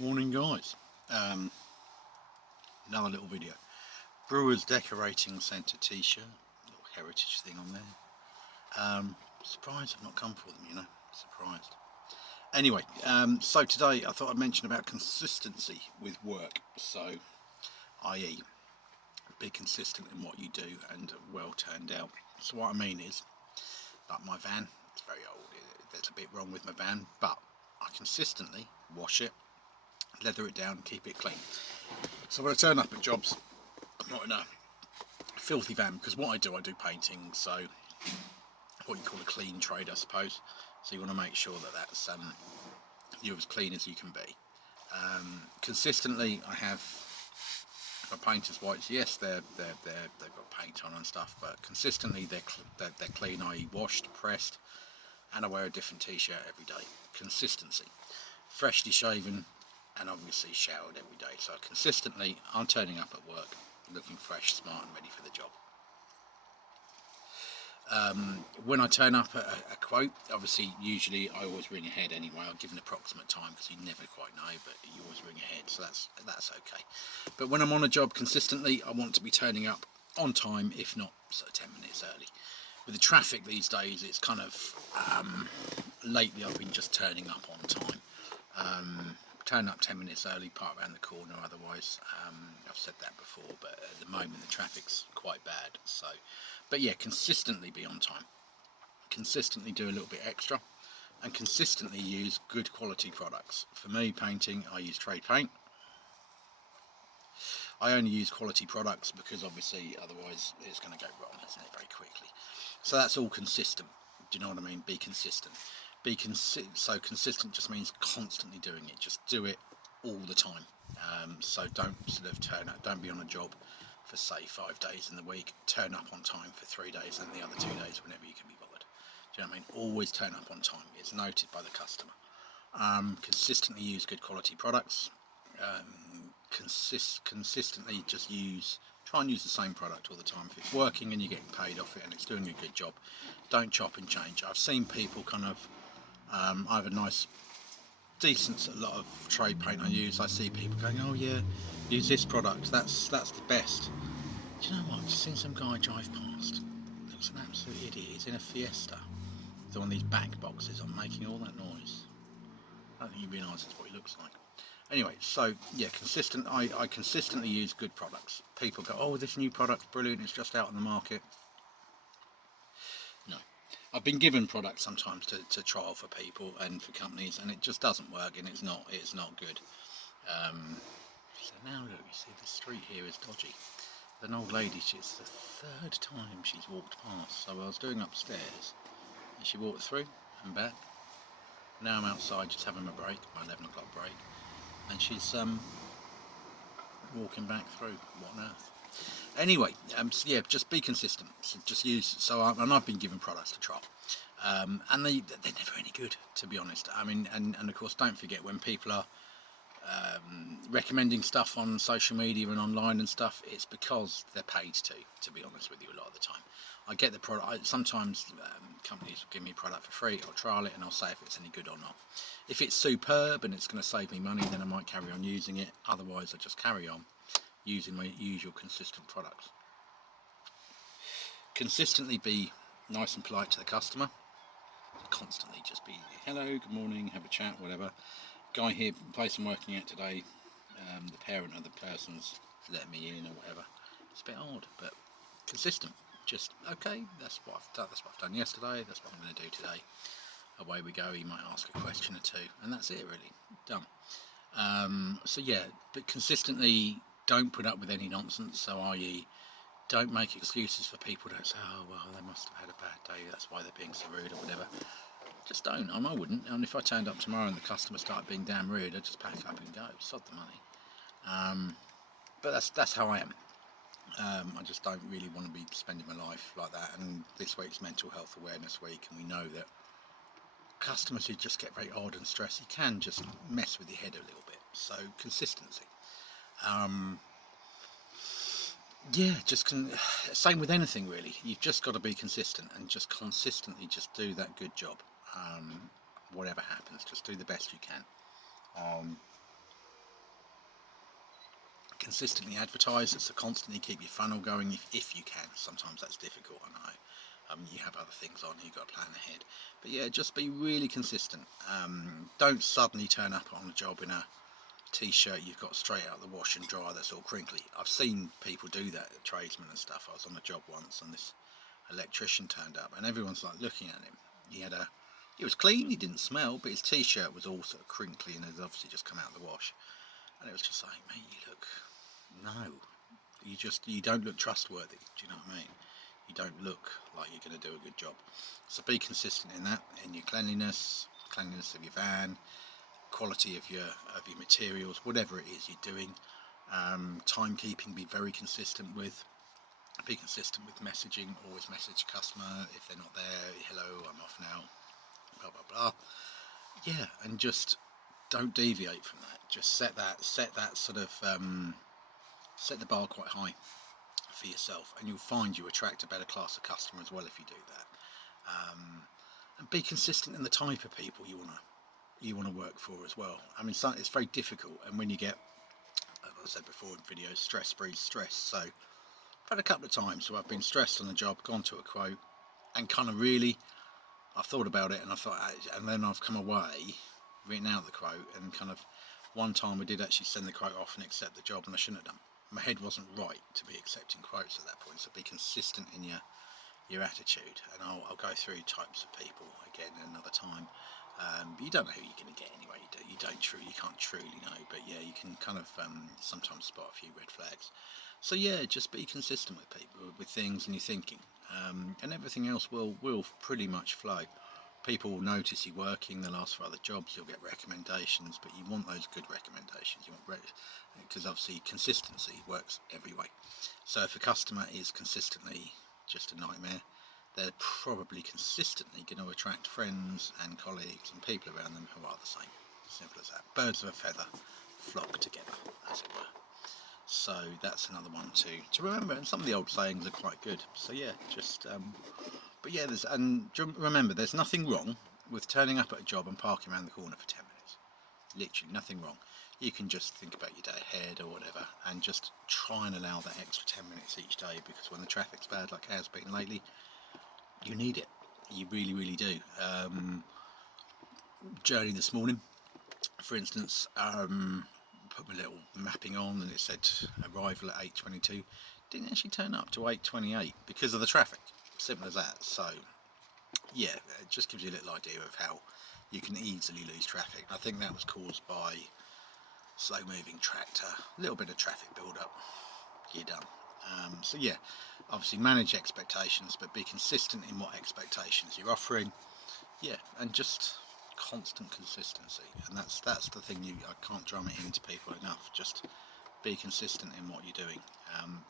Morning guys, another little video. Brewers Decorating Centre t-shirt, little heritage thing on there. Surprised I've not come for them, surprised. Anyway, so today I thought I'd mention about consistency with work. So, i.e. be consistent in what you do and well turned out. So what I mean is, like my van, it's very old, there's a bit wrong with my van, but I consistently wash it, leather it down, keep it clean. So when I turn up at jobs, I'm not in a filthy van, because what I do painting, so what you call a clean trade, I suppose. So you want to make sure that that's you're as clean as you can be. Consistently, I have my painter's whites. Yes, they've got paint on and stuff, but consistently they're clean, i.e. washed, pressed, and I wear a different t-shirt every day. Consistency, freshly shaven, and obviously showered every day. So consistently I'm turning up at work looking fresh, smart and ready for the job. When I turn up at a quote, obviously usually I always ring ahead anyway. I'll give an approximate time because you never quite know, but you always ring ahead, so that's okay. But when I'm on a job consistently, I want to be turning up on time, if not sort of 10 minutes early. With the traffic these days, it's kind of lately I've been just turning up on time. Turn up 10 minutes early, park around the corner, otherwise I've said that before, but at the moment the traffic's quite bad. So, but yeah, consistently be on time, consistently do a little bit extra, and consistently use good quality products. For me, painting, I use trade paint. I only use quality products because obviously otherwise it's going to go wrong, isn't it, very quickly. So that's all consistent. Do you know what I mean? Be consistent. So consistent just means constantly doing it. Just do it all the time. So don't sort of turn up. Don't be on a job for say 5 days in the week. Turn up on time for 3 days, and the other 2 days whenever you can be bothered. Do you know what I mean? Always turn up on time. It's noted by the customer. Consistently use good quality products. Consistently just try and use the same product all the time. If it's working and you're getting paid off it and it's doing a good job, don't chop and change. I've seen people kind of I have a nice decent lot of trade paint I use. I see people going, oh yeah, use this product, that's the best. Do you know what, I've just seen some guy drive past, looks an absolute idiot. He's in a Fiesta with one of these back boxes on, making all that noise. I don't think he realises what he looks like. Anyway, so yeah, I consistently use good products. People go, oh, this new product's brilliant, it's just out on the market. No. I've been given products sometimes to trial for people and for companies, and it just doesn't work, and it's not good. So now look, you see the street here is dodgy. An old lady, it's the third time she's walked past. So I was doing upstairs, and she walked through and back. Now I'm outside just having my break, my 11 o'clock break, and she's walking back through. What on earth? Anyway, so yeah, just be consistent. So just use. And I've been given products to try, and they're never any good, to be honest. I mean, and of course, don't forget when people are recommending stuff on social media and online and stuff, it's because they're paid to be honest with you, a lot of the time. I get the product. Sometimes companies will give me a product for free. I'll trial it and I'll say if it's any good or not. If it's superb and it's going to save me money, then I might carry on using it. Otherwise, I just carry on using my usual consistent products. Consistently be nice and polite to the customer. Constantly just be hello, good morning, have a chat, whatever. Guy here, place I'm working at today, the parent of the person's let me in or whatever. It's a bit odd, but consistent. Just okay, that's what I've done yesterday, that's what I'm going to do today. Away we go. He might ask a question or two, and that's it really. Done. So yeah, but consistently don't put up with any nonsense. So i.e. don't make excuses for people. Don't say, oh well, they must have had a bad day, that's why they're being so rude or whatever. Just don't. I wouldn't. And if I turned up tomorrow and the customer started being damn rude, I'd just pack up and go. Sod the money. But that's how I am. I just don't really want to be spending my life like that. And this week's Mental Health Awareness Week, and we know that customers who just get very odd and stressed, you can just mess with your head a little bit. So consistency. Yeah, same with anything really. You've just got to be consistent and just consistently just do that good job. Whatever happens, just do the best you can. consistently advertise, so constantly keep your funnel going if you can. Sometimes that's difficult, I know. You have other things on, you've got to plan ahead. But yeah, just be really consistent. Don't suddenly turn up on a job in a t-shirt you've got straight out of the wash and dry that's all crinkly. I've seen people do that, tradesmen and stuff. I was on a job once and this electrician turned up and everyone's like looking at him. He was clean, he didn't smell, but his t-shirt was all sort of crinkly and had obviously just come out of the wash. And it was just like, mate, you don't look trustworthy. Do you know what I mean? You don't look like you're going to do a good job. So be consistent in that, in your cleanliness of your van, quality of your materials, whatever it is you're doing. Timekeeping, be very consistent with. Be consistent with messaging. Always message customer if they're not there. Hello, I'm off now. Blah blah blah. Yeah, and just don't deviate from that. Just set that sort of set the bar quite high for yourself, and you'll find you attract a better class of customer as well if you do that. And be consistent in the type of people you want to work for as well. I mean, it's very difficult, and when you get, as I said before in videos, stress breeds stress. So I've had a couple of times where I've been stressed on the job, gone to a quote, and kind of really, I've thought about it, and and then I've come away, written out the quote, and kind of one time I did actually send the quote off and accept the job, and I shouldn't have done. My head wasn't right to be accepting quotes at that point, so be consistent in your attitude, and I'll go through types of people again another time. But you don't know who you're going to get anyway. You can't truly know, but yeah, you can kind of sometimes spot a few red flags. So yeah, just be consistent with people, with things, and your thinking, and everything else will pretty much flow. People will notice you working, they'll ask for other jobs, you'll get recommendations, but you want those good recommendations. Because obviously consistency works every way. So if a customer is consistently just a nightmare, they're probably consistently going to attract friends and colleagues and people around them who are the same. Simple as that. Birds of a feather flock together, as it were. So that's another one to remember, and some of the old sayings are quite good. So yeah, but yeah, remember, there's nothing wrong with turning up at a job and parking around the corner for 10 minutes. Literally nothing wrong. You can just think about your day ahead or whatever, and just try and allow that extra 10 minutes each day, because when the traffic's bad like it has been lately, you need it. You really, really do. Journey this morning, for instance, put my little mapping on and it said arrival at 8:22. Didn't actually turn up to 8:28 because of the traffic. Simple as that. So yeah, it just gives you a little idea of how you can easily lose traffic. I think that was caused by slow moving tractor, a little bit of traffic build up, you're done. So yeah, obviously manage expectations, but be consistent in what expectations you're offering. Yeah, and just constant consistency, and that's the thing. I can't drum it into people enough. Just be consistent in what you're doing,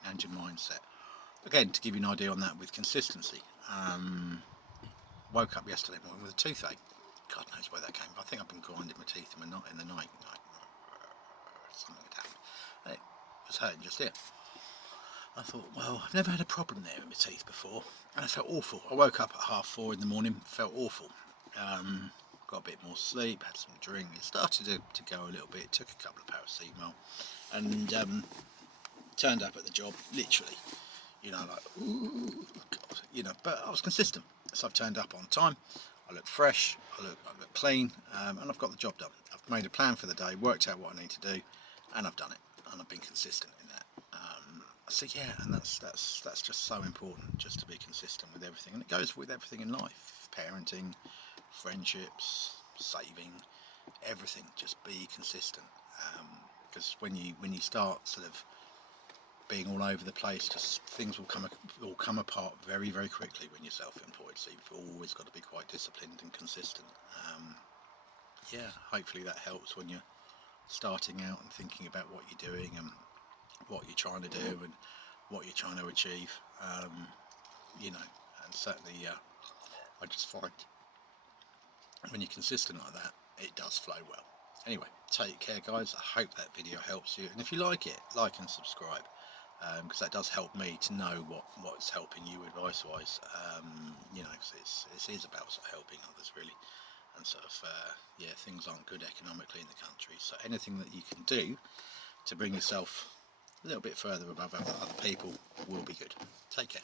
and your mindset. Again, to give you an idea on that with consistency, woke up yesterday morning with a toothache. God knows where that came from. I think I've been grinding my teeth in the night. Something had happened. And it was hurting just here. I thought, well, I've never had a problem there with my teeth before, and I felt awful. I woke up at 4:30 in the morning, felt awful. Got a bit more sleep, had some drink. It started to go a little bit. Took a couple of paracetamol, and turned up at the job literally. Like, ooh, God, but I was consistent. So I've turned up on time. I look fresh. I look clean, and I've got the job done. I've made a plan for the day, worked out what I need to do, and I've done it. And I've been consistent in that. So yeah, and that's just so important, just to be consistent with everything, and it goes with everything in life: parenting, friendships, saving, everything. Just be consistent, because when you start sort of being all over the place, just things will come apart very, very quickly when you're self-employed. So you've always got to be quite disciplined and consistent. Yeah, hopefully that helps when you're starting out and thinking about what you're doing and what you're trying to do and what you're trying to achieve. And certainly, I just find when you're consistent like that, it does flow well. Anyway, take care, guys. I hope that video helps you, and if you like it, like and subscribe, because that does help me to know what's helping you advice wise. Because it is about sort of helping others, really, and sort of things aren't good economically in the country, so anything that you can do to bring yourself a little bit further above other people will be good. Take care.